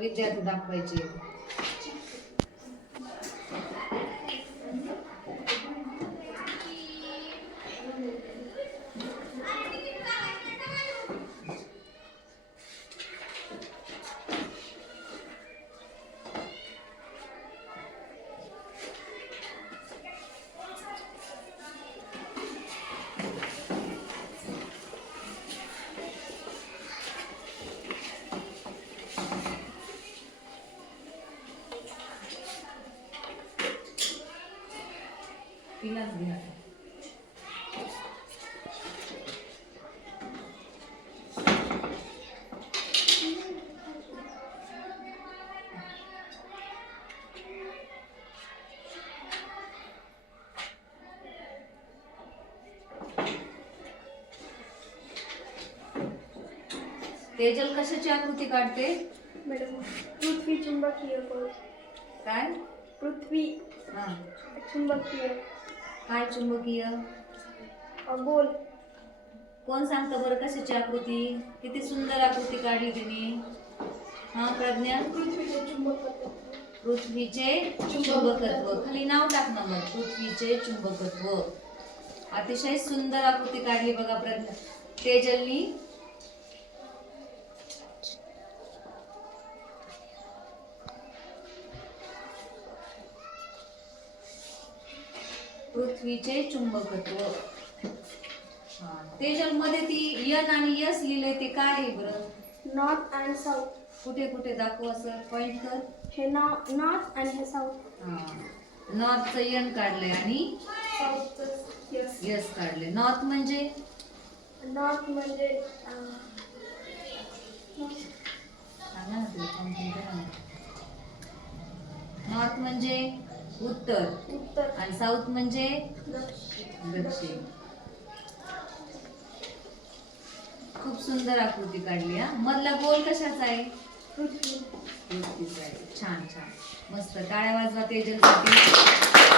विद्यार्थी दाखवायचे. तिलाच घ्या. तेजल कशाची आकृती काढते? मॅडम पृथ्वी चुंबकीय गोल. काय? पृथ्वी चुंबकीय. काय चुंबकीय? गोल. कोण सांगतं बरं कशाची आकृती? किती सुंदर आकृती काढली तिने. हा प्रज्ञा? पृथ्वीचे चुंबकत्व. पृथ्वीचे चुंबकत्व. खाली नाव टाक ना मग. पृथ्वीचे चुंबकत्व. अतिशय सुंदर आकृती काढली बघा प्रज्ञा तेजलनी. पृथ्वीचे चुंबकत्व. तेजल मध्ये ती यन आणि यस लिहिले ते काय आहे बरं? North and south. कुठे कुठे दाखव असं पॉइंट कर. हे नॉर्थ अँड हे साऊथ. नॉर्थचं यन काढलंय आणि साऊथचं यस. यस काढले. नॉर्थ म्हणजे? नॉर्थ म्हणजे सांगा ना तुम्ही. नॉर्थ म्हणजे उत्तर उत्तर आणि साऊथ म्हणजे दक्षिण. दक्षिण. खूप सुंदर आकृती काढली. हा मधला गोल कशाचा आहे? पृथ्वी. पृथ्वीचा आहे. छान छान मस्त. टाळ्या वाजवा तेजलसाठी.